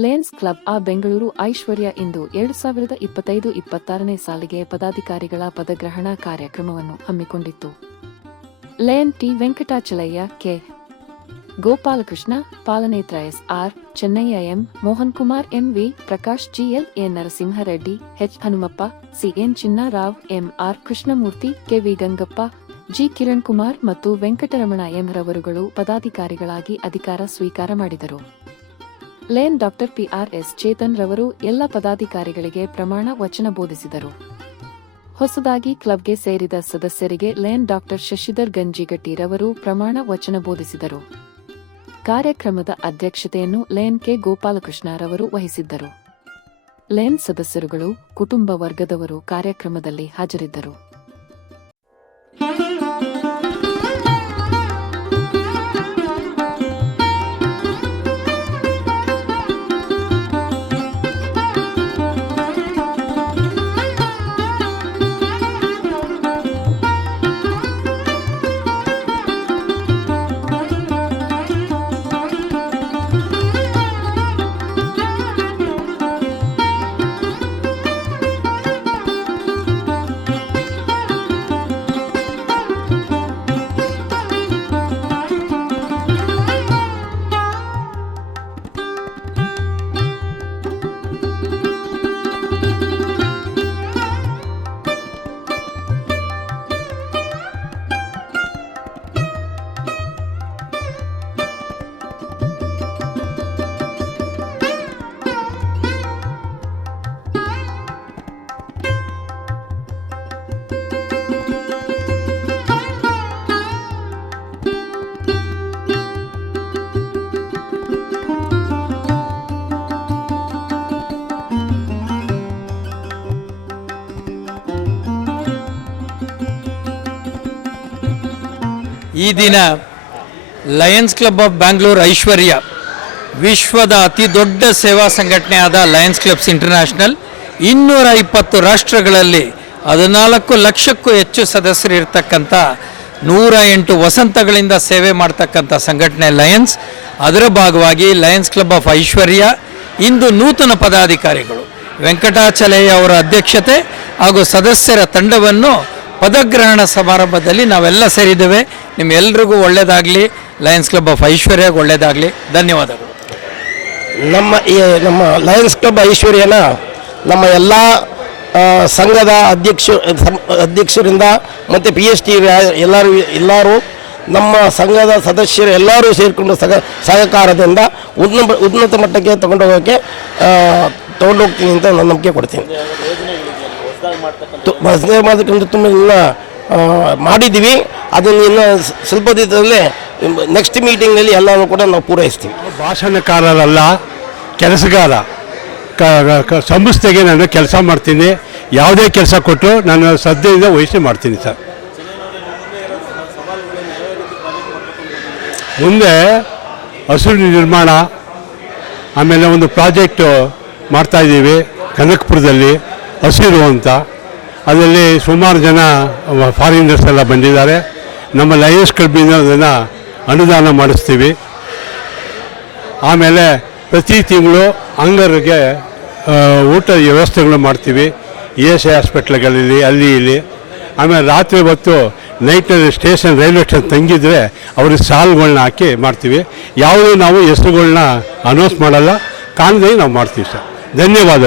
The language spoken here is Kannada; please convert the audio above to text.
ಲಯನ್ಸ್ ಕ್ಲಬ್ ಆ ಬೆಂಗಳೂರು ಐಶ್ವರ್ಯ ಇಂದು ಎರಡು ಸಾವಿರದ ಇಪ್ಪತ್ತೈದು ಇಪ್ಪತ್ತಾರನೇ ಸಾಲಿಗೆ ಪದಾಧಿಕಾರಿಗಳ ಪದಗ್ರಹಣ ಕಾರ್ಯಕ್ರಮವನ್ನು ಹಮ್ಮಿಕೊಂಡಿತ್ತು. Lion T Venkatachalaiah, K. Gopalakrishna, Palanetra S. R. Chennaiah M. Mohan Kumar M. V. Prakash GL A. Narasimhareddy, H. Hanumappa CN Chinnarao, M. R. Krishnamurthy KV Gangappa, G. Kiran Kumar ಮತ್ತು ವೆಂಕಟರಮಣ ಎಂ. ರವರುಗಳು ಪದಾಧಿಕಾರಿಗಳಾಗಿ ಅಧಿಕಾರ ಸ್ವೀಕಾರ ಮಾಡಿದರು. ಲೇನ್ ಡಾಕ್ಟರ್ ಪಿಆರ್ಎಸ್ ಚೇತನ್ ರವರು ಎಲ್ಲ ಪದಾಧಿಕಾರಿಗಳಿಗೆ ಪ್ರಮಾಣ ವಚನ ಬೋಧಿಸಿದರು. ಹೊಸದಾಗಿ ಕ್ಲಬ್ಗೆ ಸೇರಿದ ಸದಸ್ಯರಿಗೆ ಲೇನ್ ಡಾಕ್ಟರ್ ಶಶಿಧರ್ ಗಂಜಿಗಟ್ಟಿ ರವರು ಪ್ರಮಾಣ ವಚನ ಬೋಧಿಸಿದರು. ಕಾರ್ಯಕ್ರಮದ ಅಧ್ಯಕ್ಷತೆಯನ್ನು ಲೇನ್ ಕೆ ಗೋಪಾಲಕೃಷ್ಣರವರು ವಹಿಸಿದ್ದರು. ಲೇನ್ ಸದಸ್ಯರುಗಳು, ಕುಟುಂಬ ವರ್ಗದವರು ಕಾರ್ಯಕ್ರಮದಲ್ಲಿ ಹಾಜರಿದ್ದರು. ಈ ದಿನ lions club of Bangalore Aishwarya ವಿಶ್ವದ ಅತಿ ದೊಡ್ಡ ಸೇವಾ ಸಂಘಟನೆ ಆದ ಲಯನ್ಸ್ ಕ್ಲಬ್ಸ್ ಇಂಟರ್ನ್ಯಾಷನಲ್. ಇನ್ನೂರ ಇಪ್ಪತ್ತು ರಾಷ್ಟ್ರಗಳಲ್ಲಿ ಹದಿನಾಲ್ಕು ಲಕ್ಷಕ್ಕೂ ಹೆಚ್ಚು ಸದಸ್ಯರು ಇರ್ತಕ್ಕಂಥ ನೂರ ಎಂಟು ವಸಂತಗಳಿಂದ ಸೇವೆ ಮಾಡ್ತಕ್ಕಂಥ ಸಂಘಟನೆ ಲಯನ್ಸ್. ಅದರ ಭಾಗವಾಗಿ ಲಯನ್ಸ್ ಕ್ಲಬ್ ಆಫ್ ಐಶ್ವರ್ಯ ಇಂದು ನೂತನ ಪದಾಧಿಕಾರಿಗಳು. ವೆಂಕಟಾಚಲಯ್ಯ ಅವರ ಅಧ್ಯಕ್ಷತೆ ಹಾಗೂ ಸದಸ್ಯರ ತಂಡವನ್ನು ಪದಗ್ರಹಣ ಸಮಾರಂಭದಲ್ಲಿ ನಾವೆಲ್ಲ ಸೇರಿದ್ದೇವೆ. ನಿಮ್ಮೆಲ್ಲರಿಗೂ ಒಳ್ಳೆಯದಾಗಲಿ ಲಯನ್ಸ್ ಕ್ಲಬ್ ಆಫ್ ಐಶ್ವರ್ಯ ಒಳ್ಳೆಯದಾಗಲಿ ಧನ್ಯವಾದಗಳು. ನಮ್ಮ ಈ, ನಮ್ಮ ಲಯನ್ಸ್ ಕ್ಲಬ್ ಐಶ್ವರ್ಯನ ನಮ್ಮ ಎಲ್ಲ ಸಂಘದ ಅಧ್ಯಕ್ಷ ಅಧ್ಯಕ್ಷರಿಂದ ಮತ್ತು ಪಿ ಎಚ್ ಟಿ ಎಲ್ಲರೂ ಎಲ್ಲರೂ ನಮ್ಮ ಸಂಘದ ಸದಸ್ಯರು ಎಲ್ಲರೂ ಸೇರಿಕೊಂಡು ಸಹ ಸಹಕಾರದಿಂದ ಉನ್ನತ ಉನ್ನತ ಮಟ್ಟಕ್ಕೆ ತಗೊಂಡೋಗೋಕ್ಕೆ ತಗೊಂಡೋಗ್ತೀನಿ ಅಂತ ನಾನು ನಂಬಿಕೆ ಕೊಡ್ತೀನಿ. ತು- ಮಾಡ್ತಕ್ಕಂಥ ತುಂಬ ಇಲ್ಲ ಮಾಡಿದ್ದೀವಿ ಅದನ್ನು ಇನ್ನು ಸ್ವಲ್ಪ ದಿನದಲ್ಲೇ ನೆಕ್ಸ್ಟ್ ಮೀಟಿಂಗಲ್ಲಿ ಎಲ್ಲನೂ ಕೂಡ ನಾವು ಪೂರೈಸ್ತೀವಿ. ಭಾಷಣಕಾರರಲ್ಲ ಕೆಲಸಗಾರ. ಕ- ಸಂಸ್ಥೆಗೆ ನಾನು ಕೆಲಸ ಮಾಡ್ತೀನಿ. ಯಾವುದೇ ಕೆಲಸ ಕೊಟ್ಟು ನಾನು ಶ್ರದ್ಧೆಯಿಂದ ವಹಿಸಿ ಮಾಡ್ತೀನಿ ಸರ್. ಮುಂದೆ ಹಸಿರು ನಿರ್ಮಾಣ ಆಮೇಲೆ ಒಂದು ಪ್ರಾಜೆಕ್ಟು ಮಾಡ್ತಾಯಿದ್ದೀವಿ ಕನಕಪುರದಲ್ಲಿ. ಹಸಿರು ಅಂತ. ಅದರಲ್ಲಿ ಸುಮಾರು ಜನ ಫಾರಿನರ್ಸ್ ಎಲ್ಲ ಬಂದಿದ್ದಾರೆ. ನಮ್ಮ ಲಯನ್ಸ್ ಕ್ಲಬ್ಬಿಂದ ಅದನ್ನು ಅನುದಾನ ಮಾಡಿಸ್ತೀವಿ. ಆಮೇಲೆ ಪ್ರತಿ ತಿಂಗಳು ಅಂಗರಿಗೆ ಊಟದ ವ್ಯವಸ್ಥೆಗಳು ಮಾಡ್ತೀವಿ. ಇ ಎಸ್ ಐ ಹಾಸ್ಪಿಟ್ಲ್ಗಳಲ್ಲಿ, ಅಲ್ಲಿ ಇಲ್ಲಿ. ಆಮೇಲೆ ರಾತ್ರಿ ಹೊತ್ತು ನೈಟಲ್ಲಿ ಸ್ಟೇಷನ್, ರೈಲ್ವೆ ಸ್ಟೇಷನ್ ತಂಗಿದ್ರೆ ಅವ್ರಿಗೆ ಸಾಲುಗಳ್ನ ಹಾಕಿ ಮಾಡ್ತೀವಿ. ಯಾವುದೂ ನಾವು ಹೆಸರುಗಳನ್ನ ಅನೌನ್ಸ್ ಮಾಡಲ್ಲ. ಕಾಣದೇ ನಾವು ಮಾಡ್ತೀವಿ ಸರ್. ಧನ್ಯವಾದ